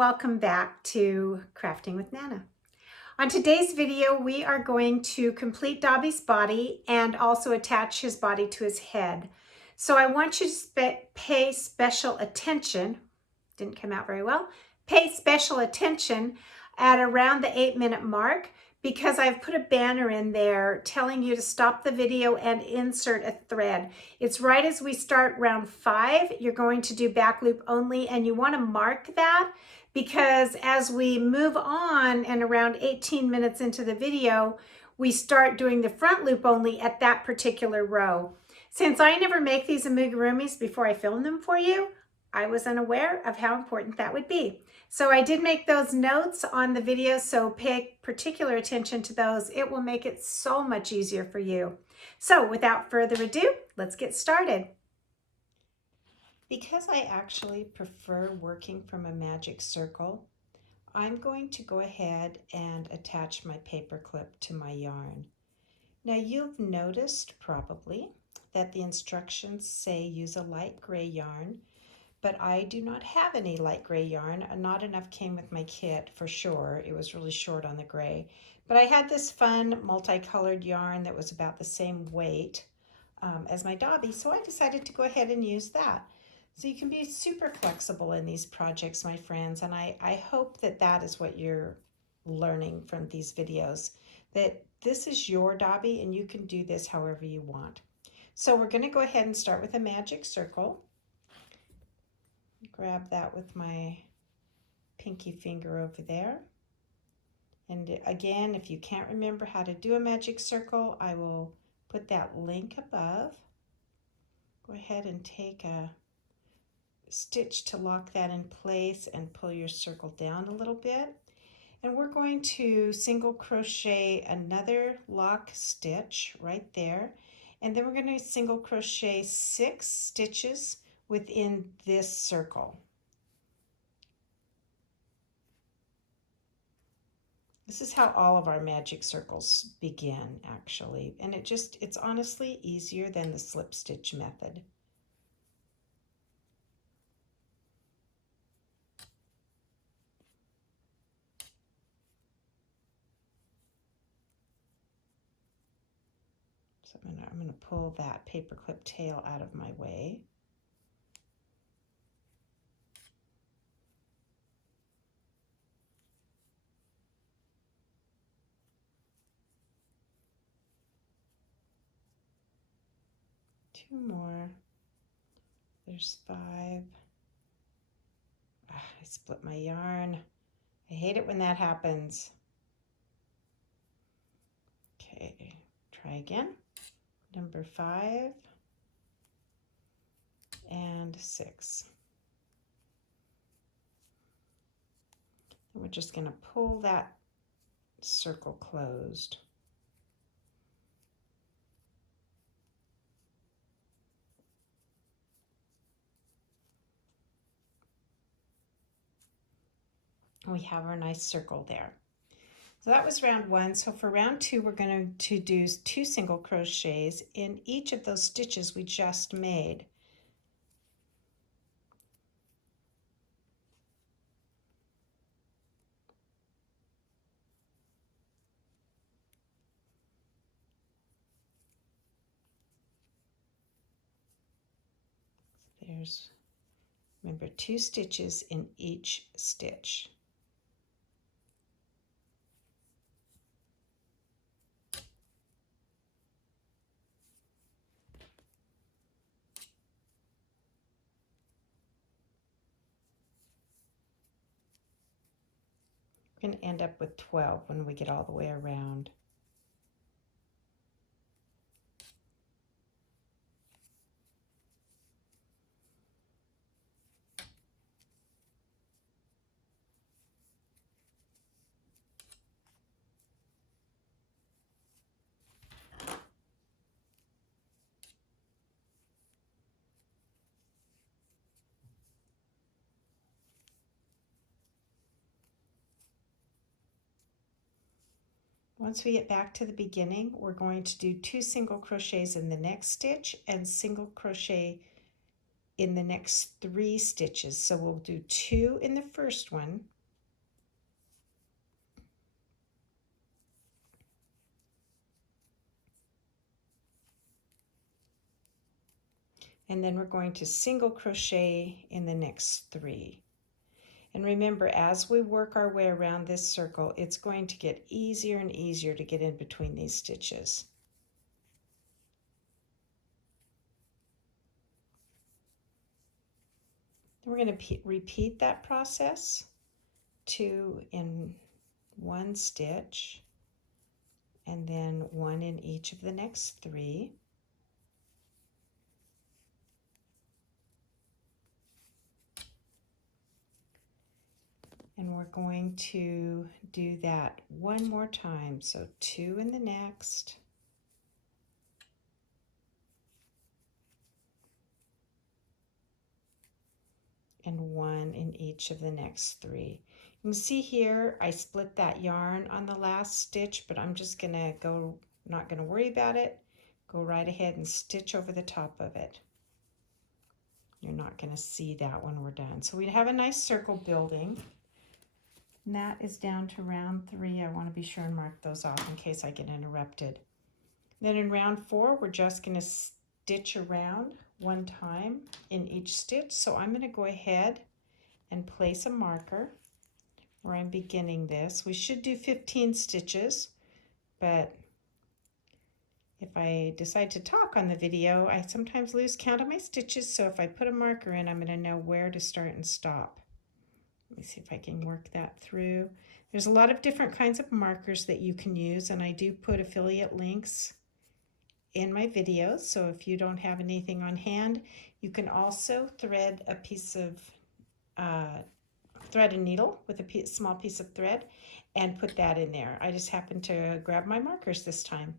welcome back to Crafting with Nana. On today's video, we are going to complete Dobby's body and also attach his body to his head. So I want you to pay special attention, didn't come out very well, pay special attention at around the 8-minute mark because I've put a banner in there telling you to stop the video and insert a thread. It's right as we start round 5, you're going to do back loop only, and you want to mark that because as we move on and around 18 minutes into the video, we start doing the front loop only at that particular row. Since I never make these amigurumis before I film them for you, I was unaware of how important that would be. So I did make those notes on the video, so pay particular attention to those. It will make it so much easier for you. So without further ado, let's get started. Because I actually prefer working from a magic circle, I'm going to go ahead and attach my paper clip to my yarn. Now you've noticed probably that the instructions say use a light gray yarn, but I do not have any light gray yarn. Not enough came with my kit for sure. It was really short on the gray. But I had this fun multicolored yarn that was about the same weight as my Dobby, so I decided to go ahead and use that. So you can be super flexible in these projects, my friends, and I hope that that is what you're learning from these videos, that this is your Dobby and you can do this however you want. So we're going to go ahead and start with a magic circle. Grab that with my pinky finger over there. And again, if you can't remember how to do a magic circle, I will put that link above. Go ahead and take a stitch to lock that in place and pull your circle down a little bit. And we're going to single crochet another lock stitch right there. And then we're going to single crochet 6 stitches within this circle. This is how all of our magic circles begin, actually, and it's honestly easier than the slip stitch method. So I'm going to pull that paperclip tail out of my way. Two more. There's 5. I split my yarn. I hate it when that happens. Okay, try again. Number 5 and 6. And we're just going to pull that circle closed. We have our nice circle there. So that was round 1. So for round 2, we're going to do 2 single crochets in each of those stitches we just made. There's, remember, 2 stitches in each stitch. We're going to end up with 12 when we get all the way around. Once we get back to the beginning, we're going to do 2 single crochets in the next stitch and single crochet in the next 3 stitches. So we'll do 2 in the first one, and then we're going to single crochet in the next 3. And remember, as we work our way around this circle, it's going to get easier and easier to get in between these stitches. We're going to repeat that process, 2 in one stitch, and then 1 in each of the next 3. And we're going to do that one more time. So 2 in the next, and 1 in each of the next 3. You can see here I split that yarn on the last stitch, but I'm just gonna go, not gonna worry about it, go right ahead and stitch over the top of it. You're not gonna see that when we're done. So we have a nice circle building. And that is down to round 3. I want to be sure and mark those off in case I get interrupted. Then in round 4, we're just going to stitch around one time in each stitch. So I'm going to go ahead and place a marker where I'm beginning this. We should do 15 stitches, but if I decide to talk on the video, I sometimes lose count of my stitches. So if I put a marker in, I'm going to know where to start and stop. Let me see if I can work that through. There's a lot of different kinds of markers that you can use, and I do put affiliate links in my videos. So if you don't have anything on hand, you can also thread a piece of thread a needle with a small piece of thread and put that in there. I just happened to grab my markers this time.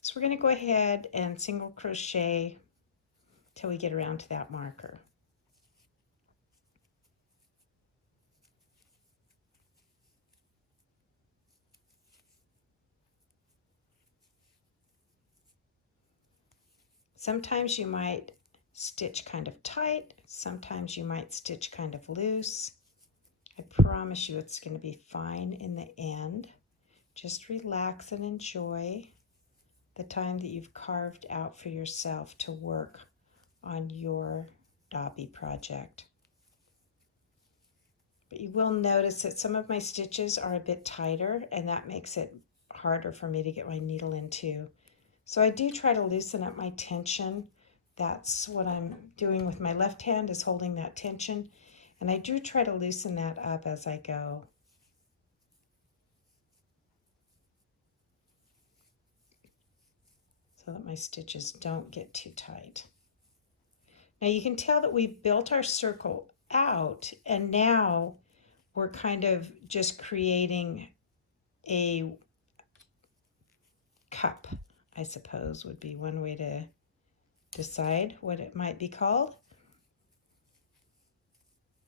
So we're going to go ahead and single crochet till we get around to that marker. Sometimes you might stitch kind of tight, sometimes you might stitch kind of loose. I promise you it's going to be fine in the end. Just relax and enjoy the time that you've carved out for yourself to work on your Dobby project. But you will notice that some of my stitches are a bit tighter, and that makes it harder for me to get my needle into. So I do try to loosen up my tension. That's what I'm doing with my left hand, is holding that tension. And I do try to loosen that up as I go. So that my stitches don't get too tight. Now you can tell that we've built our circle out, and now we're kind of just creating a cup, I suppose would be one way to decide what it might be called,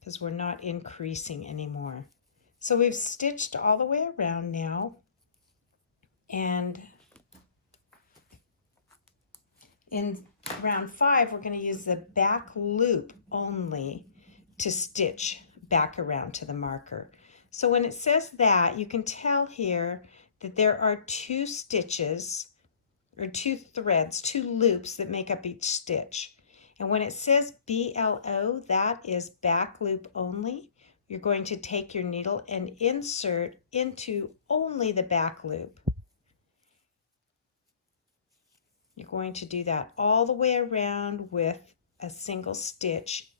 because we're not increasing anymore. So we've stitched all the way around now, and in round 5 we're going to use the back loop only to stitch back around to the marker. So when it says that, you can tell here that there are 2 stitches or 2 threads, 2 loops that make up each stitch. And when it says BLO, that is back loop only. You're going to take your needle and insert into only the back loop. You're going to do that all the way around with a single stitch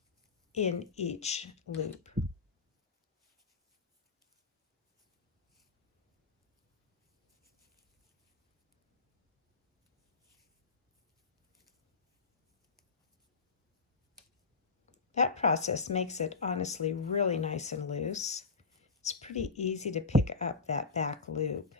in each loop. That process makes it honestly really nice and loose. It's pretty easy to pick up that back loop.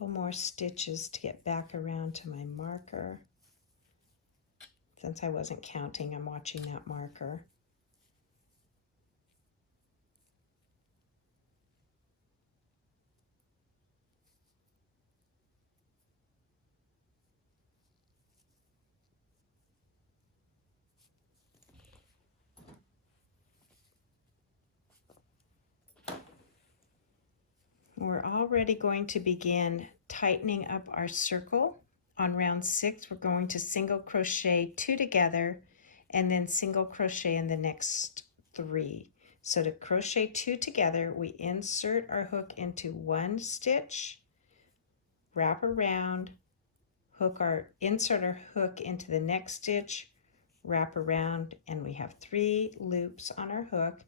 couple more stitches to get back around to my marker. Since I wasn't counting, I'm watching that marker. We're already going to begin tightening up our circle. On round 6, we're going to single crochet 2 together and then single crochet in the next 3. So to crochet 2 together, we insert our hook into 1 stitch, wrap around, insert our hook into the next stitch, wrap around, and we have 3 loops on our hook,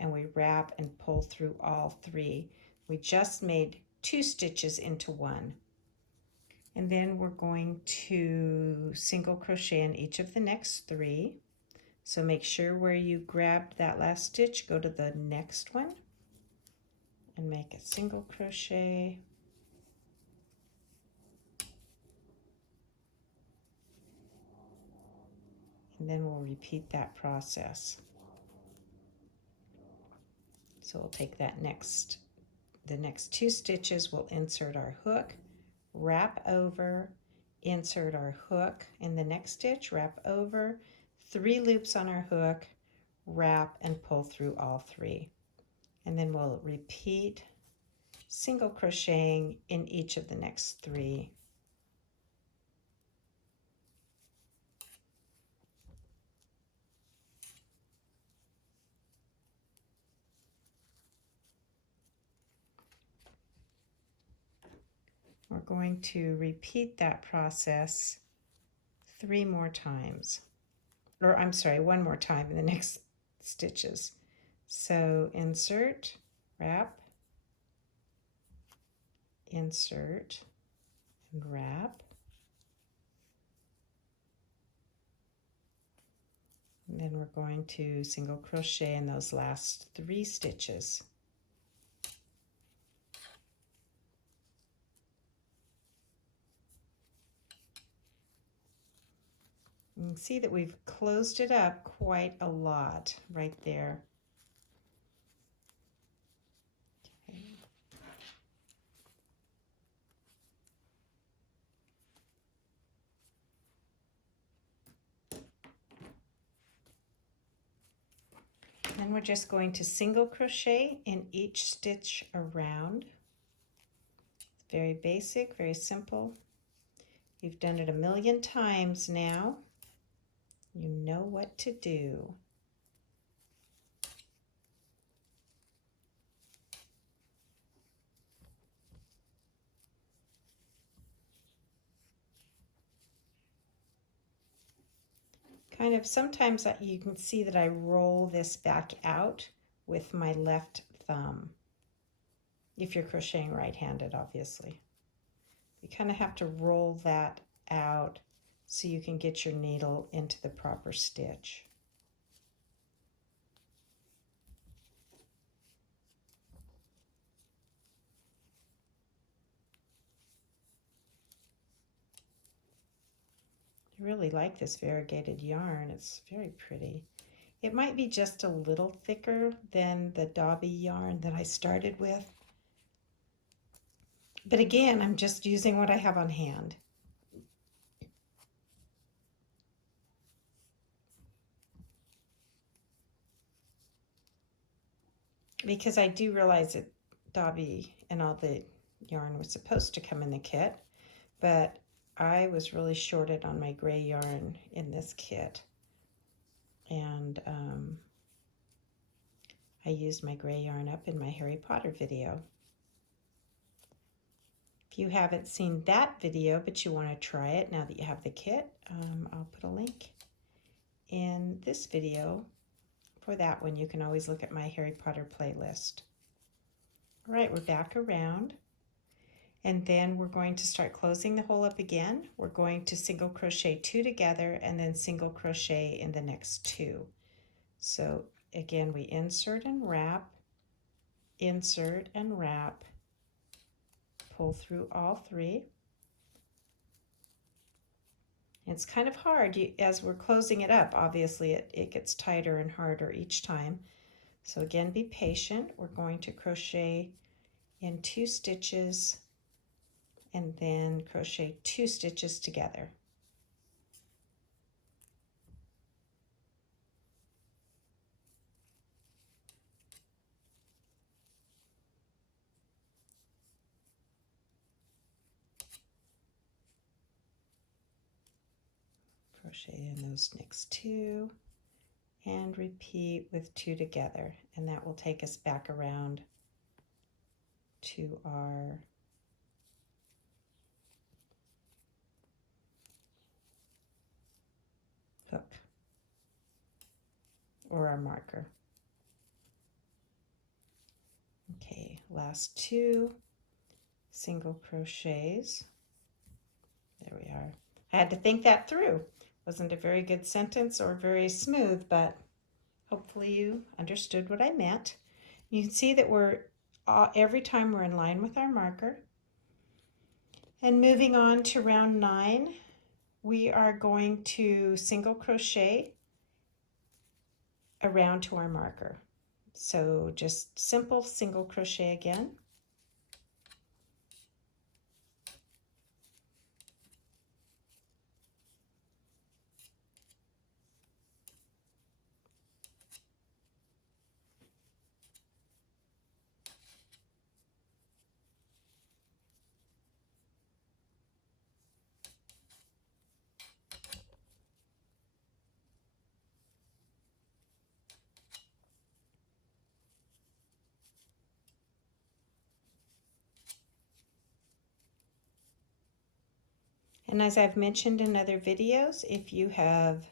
and we wrap and pull through all 3. We just made 2 stitches into 1. And then we're going to single crochet in each of the next 3. So make sure where you grabbed that last stitch, go to the next one and make a single crochet. And then we'll repeat that process. So we'll take the next 2 stitches, we'll insert our hook, wrap over, insert our hook in the next stitch, wrap over, 3 loops on our hook, wrap and pull through all 3. And then we'll repeat single crocheting in each of the next 3. We're going to repeat that process 3 more times. Or I'm sorry, 1 more time in the next stitches. So insert, wrap, insert, and wrap. And then we're going to single crochet in those last 3 stitches. You can see that we've closed it up quite a lot right there. Okay. Then we're just going to single crochet in each stitch around. It's very basic, very simple. You've done it a million times now. You know what to do. Kind of sometimes you can see that I roll this back out with my left thumb. If you're crocheting right-handed, obviously. You kind of have to roll that out so you can get your needle into the proper stitch. I really like this variegated yarn. It's very pretty. It might be just a little thicker than the Dobby yarn that I started with. But again, I'm just using what I have on hand. Because I do realize that Dobby and all the yarn was supposed to come in the kit, but I was really shorted on my gray yarn in this kit. And I used my gray yarn up in my Harry Potter video. If you haven't seen that video, but you want to try it now that you have the kit, I'll put a link in this video for that one. You can always look at my Harry Potter playlist. All right, we're back around. And then we're going to start closing the hole up again. We're going to single crochet 2 together and then single crochet in the next 2. So again, we insert and wrap, pull through all 3. It's kind of hard as we're closing it up. Obviously it gets tighter and harder each time. So again, be patient. We're going to crochet in 2 stitches and then crochet 2 stitches together. Crochet in those next 2 and repeat with 2 together, and that will take us back around to our hook or our marker. Okay, last 2 single crochets. There we are. I had to think that through. Wasn't a very good sentence or very smooth, but hopefully you understood what I meant. You can see that we're every time we're in line with our marker. And moving on to round 9, we are going to single crochet around to our marker. So just simple single crochet again. And as I've mentioned in other videos, if you have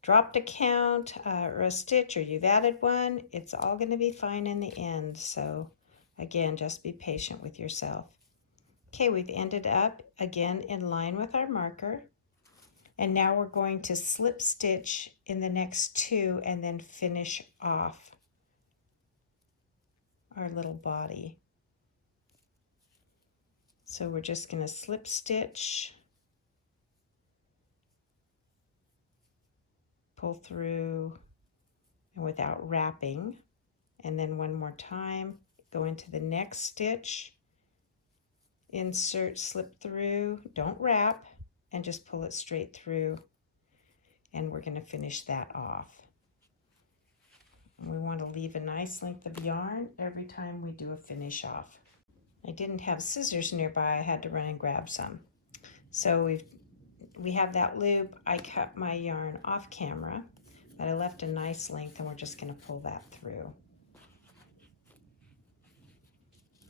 dropped a count or a stitch, or you've added one, it's all going to be fine in the end. So again, just be patient with yourself. Okay, we've ended up again in line with our marker. And now we're going to slip stitch in the next 2 and then finish off our little body. So we're just going to slip stitch, pull through, and without wrapping, and then one more time, go into the next stitch, insert, slip through, don't wrap, and just pull it straight through, and we're going to finish that off. And we want to leave a nice length of yarn every time we do a finish off. I didn't have scissors nearby, I had to run and grab some. So we have that loop. I cut my yarn off camera, but I left a nice length, and we're just going to pull that through.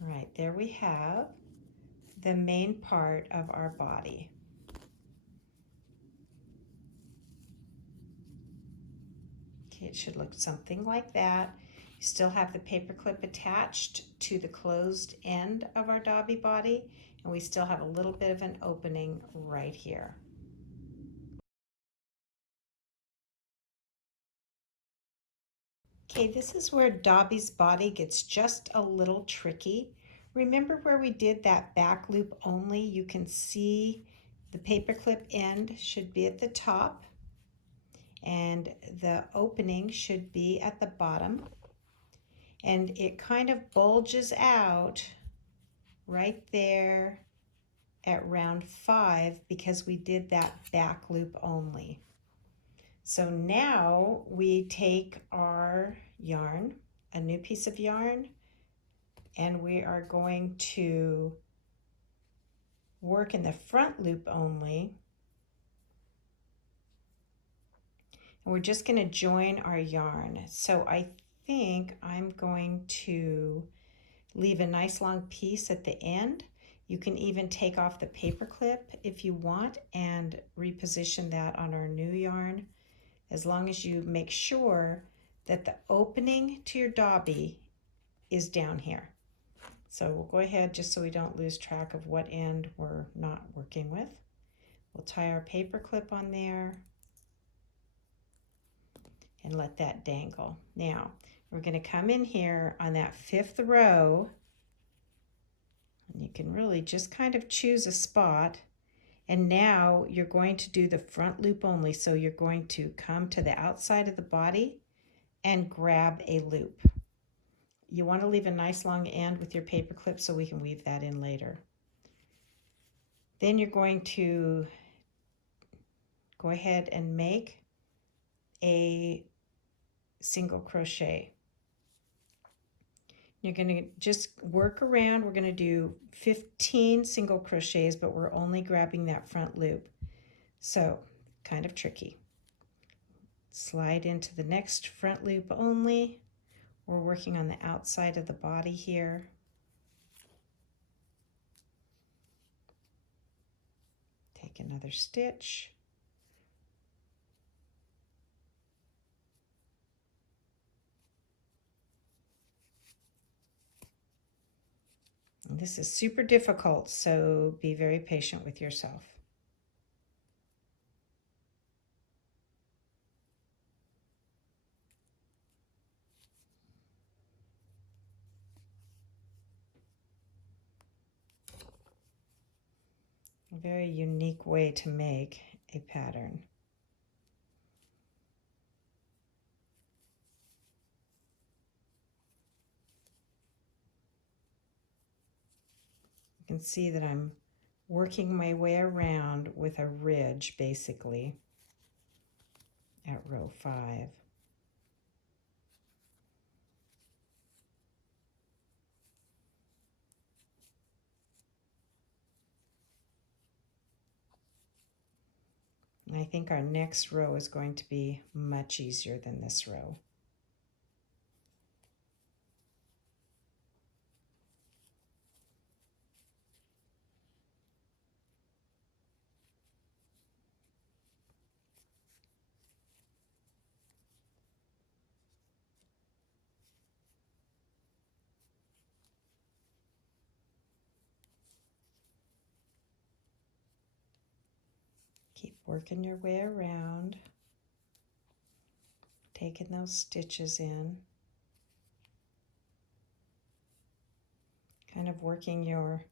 All right, there we have the main part of our body. Okay, it should look something like that. You still have the paper clip attached to the closed end of our Dobby body, and we still have a little bit of an opening right here. Okay, this is where Dobby's body gets just a little tricky. Remember where we did that back loop only? You can see the paperclip end should be at the top and the opening should be at the bottom. And it kind of bulges out right there at round 5 because we did that back loop only. So now we take our yarn, a new piece of yarn, and we are going to work in the front loop only. And we're just going to join our yarn. So I think I'm going to leave a nice long piece at the end. You can even take off the paper clip if you want and reposition that on our new yarn, as long as you make sure that the opening to your Dobby is down here. So we'll go ahead, just so we don't lose track of what end we're not working with. We'll tie our paper clip on there and let that dangle. Now we're going to come in here on that 5th row, And you can really just kind of choose a spot. And now you're going to do the front loop only. So you're going to come to the outside of the body and grab a loop. You want to leave a nice long end with your paper clip so we can weave that in later. Then you're going to go ahead and make a single crochet. You're going to just work around. We're going to do 15 single crochets, but we're only grabbing that front loop. So kind of tricky. Slide into the next front loop only. We're working on the outside of the body here. Take another stitch. And this is super difficult, so be very patient with yourself. A very unique way to make a pattern. You can see that I'm working my way around with a ridge basically at row 5. And I think our next row is going to be much easier than this row. Keep working your way around, taking those stitches in, kind of working your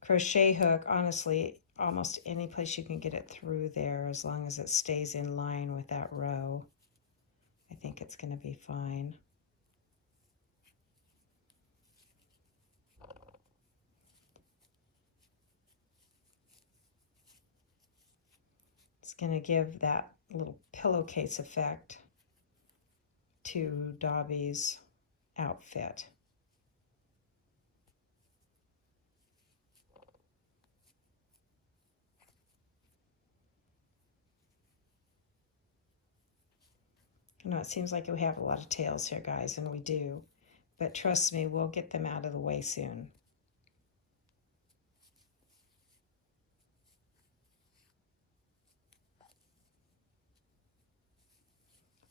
crochet hook, honestly, almost any place you can get it through there, as long as it stays in line with that row. I think it's going to be fine. It's going to give that little pillowcase effect to Dobby's outfit. I know it seems like we have a lot of tails here, guys, and we do, but trust me, we'll get them out of the way soon.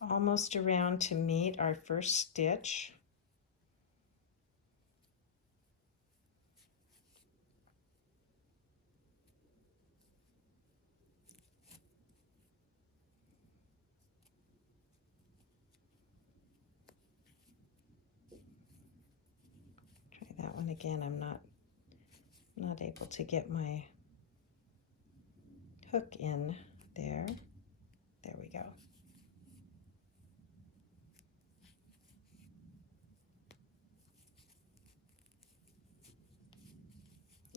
Almost around to meet our first stitch. Try that one again. I'm not able to get my hook in there. There we go.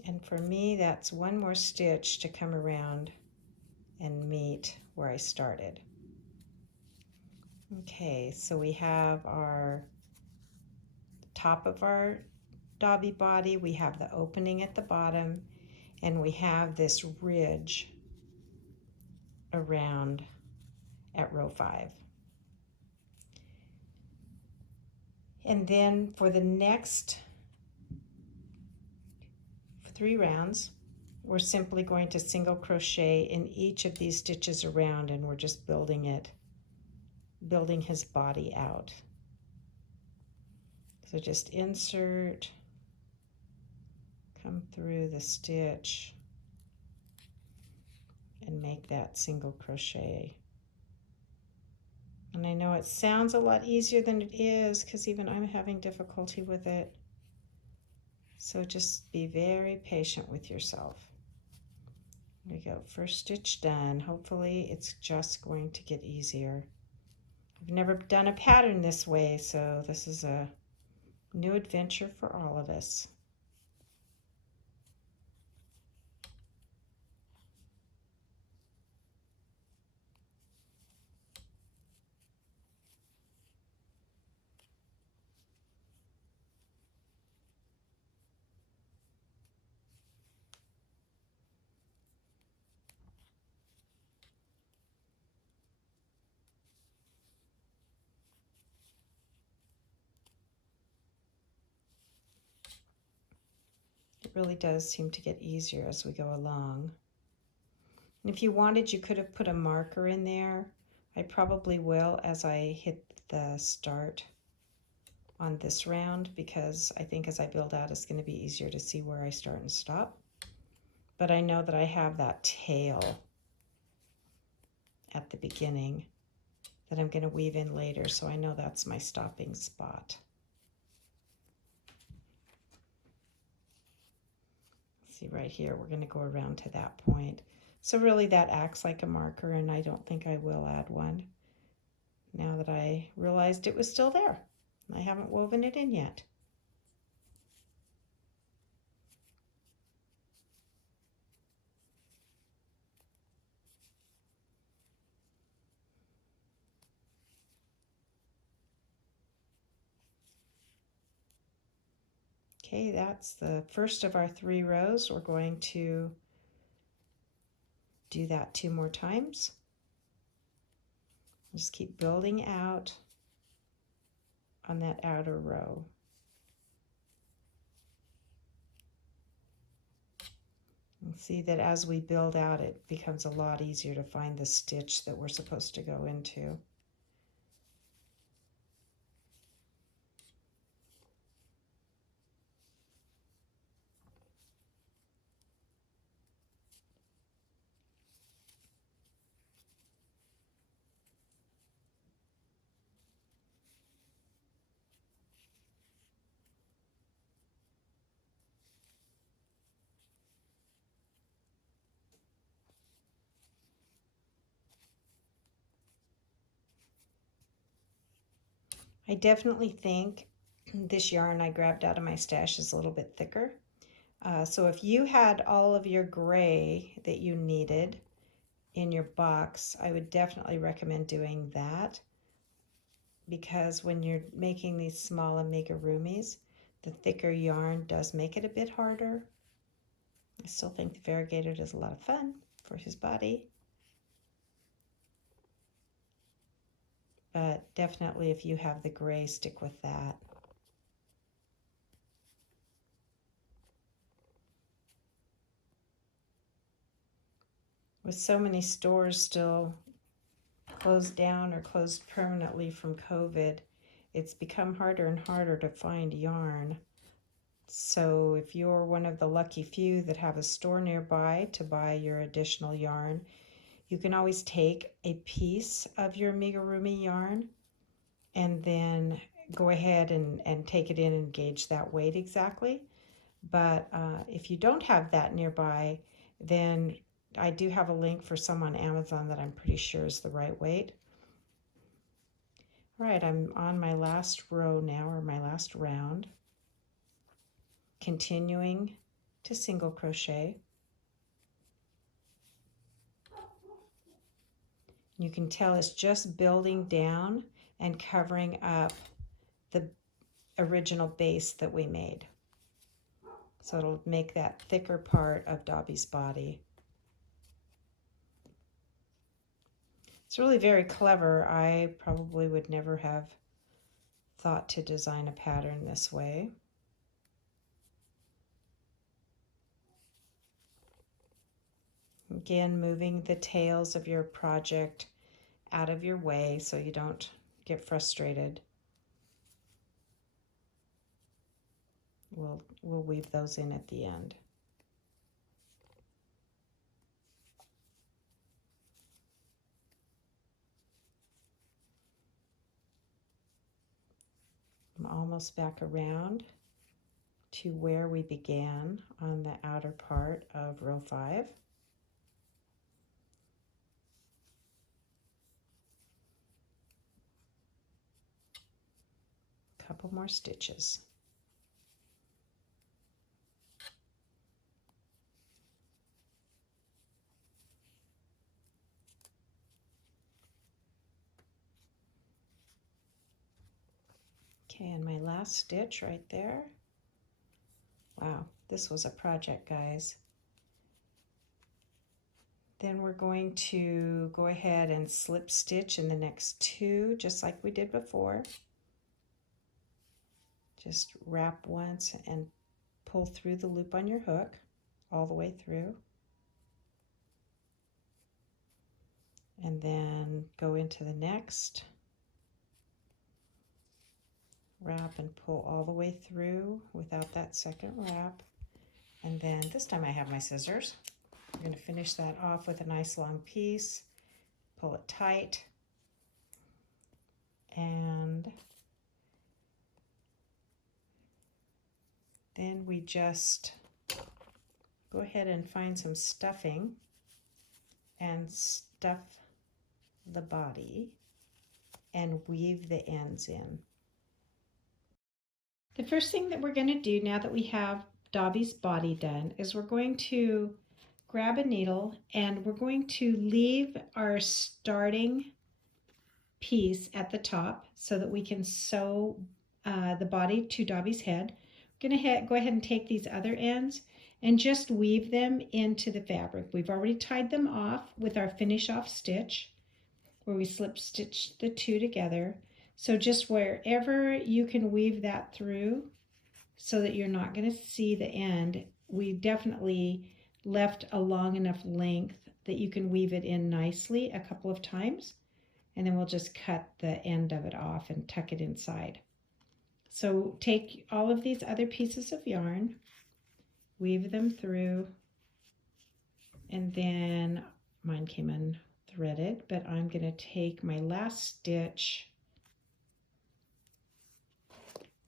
And for me, that's one more stitch to come around and meet where I started. Okay, so we have our top of our Dobby body, we have the opening at the bottom, and we have this ridge around at row 5. And then for the next 3 rounds, we're simply going to single crochet in each of these stitches around, and we're just building his body out. So just insert, come through the stitch, and make that single crochet. And I know it sounds a lot easier than it is, because even I'm having difficulty with it. So just be very patient with yourself. There we go, first stitch done. Hopefully it's just going to get easier. I've never done a pattern this way, so this is a new adventure for all of us. It really does seem to get easier as we go along. And if you wanted, you could have put a marker in there. I probably will as I hit the start on this round, because I think as I build out it's going to be easier to see where I start and stop. But I know that I have that tail at the beginning that I'm going to weave in later, so I know that's my stopping spot. See right here, we're going to go around to that point. So really that acts like a marker, and I don't think I will add one now that I realized it was still there. I haven't woven it in yet. Okay, that's the first of our 3 rows. We're going to do that 2 more times. Just keep building out on that outer row. And see that as we build out, it becomes a lot easier to find the stitch that we're supposed to go into. I definitely think this yarn I grabbed out of my stash is a little bit thicker. So if you had all of your gray that you needed in your box, I would definitely recommend doing that, because when you're making these small amigurumis, the thicker yarn does make it a bit harder. I still think the variegated is a lot of fun for his body. But definitely if you have the gray, stick with that. With so many stores still closed down or closed permanently from COVID, it's become harder and harder to find yarn. So if you're one of the lucky few that have a store nearby to buy your additional yarn, you can always take a piece of your amigurumi yarn and then go ahead and take it in and gauge that weight exactly. But if you don't have that nearby, then I do have a link for some on Amazon that I'm pretty sure is the right weight. All right, I'm on my last row now, or my last round, continuing to single crochet. You can tell it's just building down and covering up the original base that we made. So it'll make that thicker part of Dobby's body. It's really very clever. I probably would never have thought to design a pattern this way. Again, moving the tails of your project out of your way so you don't get frustrated. We'll weave those in at the end. I'm almost back around to where we began on the outer part of row 5. Couple more stitches. Okay, and my last stitch right there. Wow, this was a project, guys. Then we're going to go ahead and slip stitch in the next 2, just like we did before. Just wrap once and pull through the loop on your hook all the way through. And then go into the next. Wrap and pull all the way through without that second wrap. And then this time I have my scissors. I'm going to finish that off with a nice long piece. Pull it tight. And then we just go ahead and find some stuffing and stuff the body and weave the ends in. The first thing that we're going to do now that we have Dobby's body done is we're going to grab a needle and we're going to leave our starting piece at the top so that we can sew the body to Dobby's head. We're going to go ahead and take these other ends and just weave them into the fabric. We've already tied them off with our finish off stitch where we slip stitch the 2 together. So just wherever you can weave that through so that you're not going to see the end, we definitely left a long enough length that you can weave it in nicely a couple of times, and then we'll just cut the end of it off and tuck it inside. So take all of these other pieces of yarn, weave them through, and then mine came unthreaded, but I'm going to take my last stitch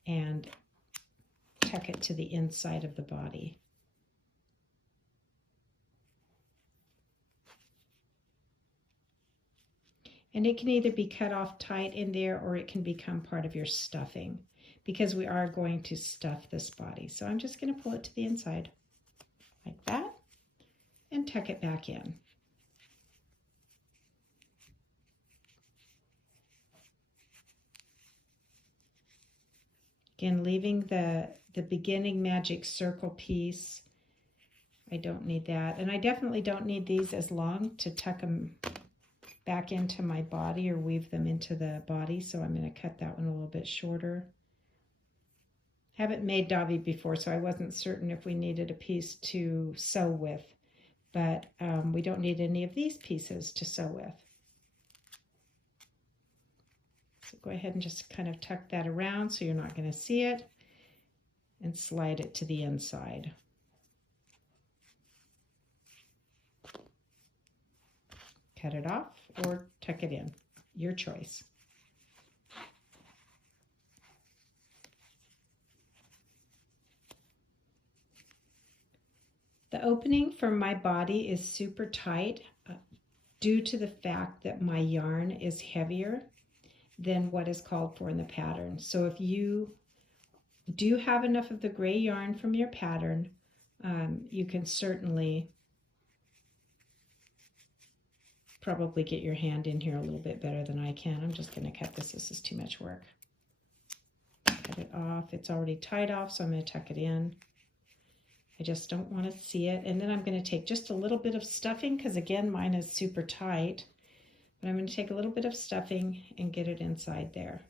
and tuck it to the inside of the body. And it can either be cut off tight in there or it can become part of your stuffing because we are going to stuff this body. So I'm just going to pull it to the inside like that and tuck it back in. Again, leaving the beginning magic circle piece. I don't need that. And I definitely don't need these as long to tuck them back into my body or weave them into the body. So I'm going to cut that one a little bit shorter. Haven't made Dobby before, so I wasn't certain if we needed a piece to sew with. But we don't need any of these pieces to sew with. So go ahead and just kind of tuck that around so you're not going to see it and slide it to the inside. Cut it off or tuck it in, your choice. The opening for my body is super tight due to the fact that my yarn is heavier than what is called for in the pattern. So if you do have enough of the gray yarn from your pattern, you can certainly probably get your hand in here a little bit better than I can. I'm just going to cut this. This is too much work. Cut it off. It's already tied off, so I'm going to tuck it in. I just don't want to see it. And then I'm going to take just a little bit of stuffing because, again, mine is super tight. But I'm going to take a little bit of stuffing and get it inside there.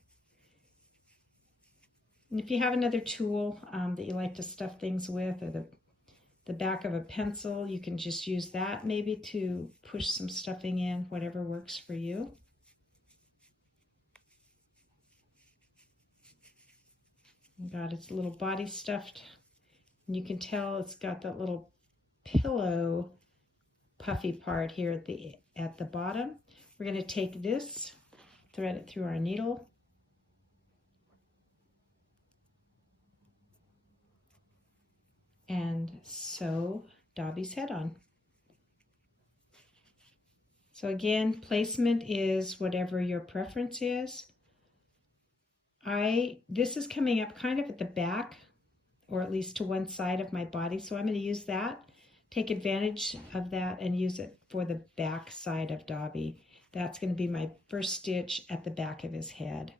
And if you have another tool that you like to stuff things with, or the back of a pencil, you can just use that maybe to push some stuffing in, whatever works for you. Got its little body stuffed, and you can tell it's got that little pillow puffy part here at the bottom. We're going to take this, thread it through our needle, and sew Dobby's head on. So again, placement is whatever your preference is. This is coming up kind of at the back, or at least to one side of my body, so I'm going to use that, take advantage of that and use it for the back side of Dobby. That's going to be my first stitch at the back of his head.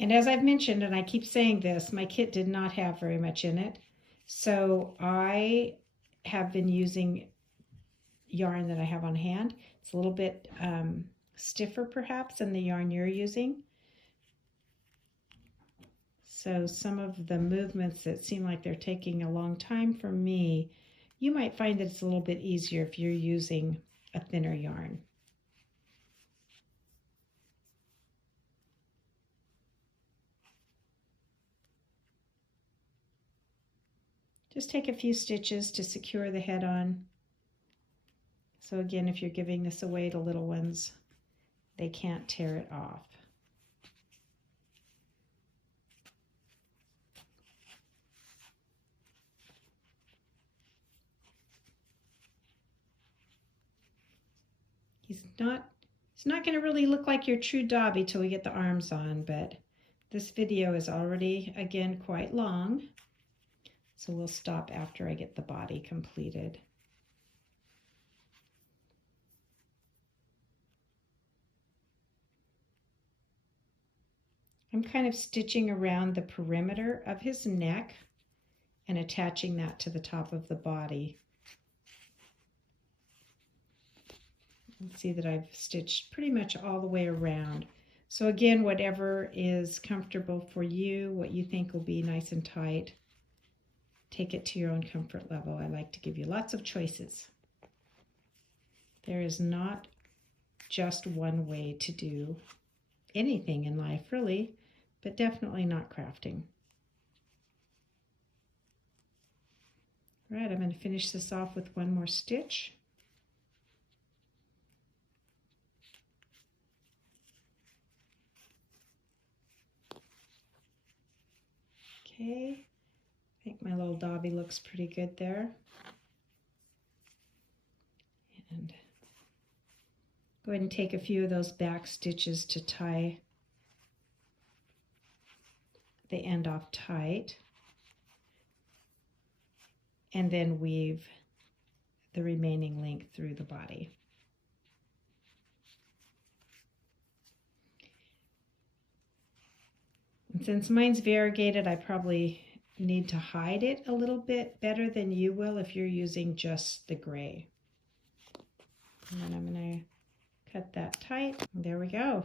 And as I've mentioned, and I keep saying this, my kit did not have very much in it. So I have been using yarn that I have on hand. It's a little bit stiffer perhaps than the yarn you're using. So some of the movements that seem like they're taking a long time for me, you might find that it's a little bit easier if you're using a thinner yarn. Just take a few stitches to secure the head on. So again, if you're giving this away to little ones, they can't tear it off. He's not going to really look like your true Dobby till we get the arms on, but this video is already, again, quite long. So we'll stop after I get the body completed. I'm kind of stitching around the perimeter of his neck and attaching that to the top of the body. You can see that I've stitched pretty much all the way around. So again, whatever is comfortable for you, what you think will be nice and tight, take it to your own comfort level. I like to give you lots of choices. There is not just one way to do anything in life, really, but definitely not crafting. All right, I'm going to finish this off with one more stitch. Okay, I think my little Dobby looks pretty good there. And go ahead and take a few of those back stitches to tie the end off tight, and then weave the remaining length through the body. And since mine's variegated, I probably need to hide it a little bit better than you will if you're using just the gray. And then I'm going to cut that tight. There we go.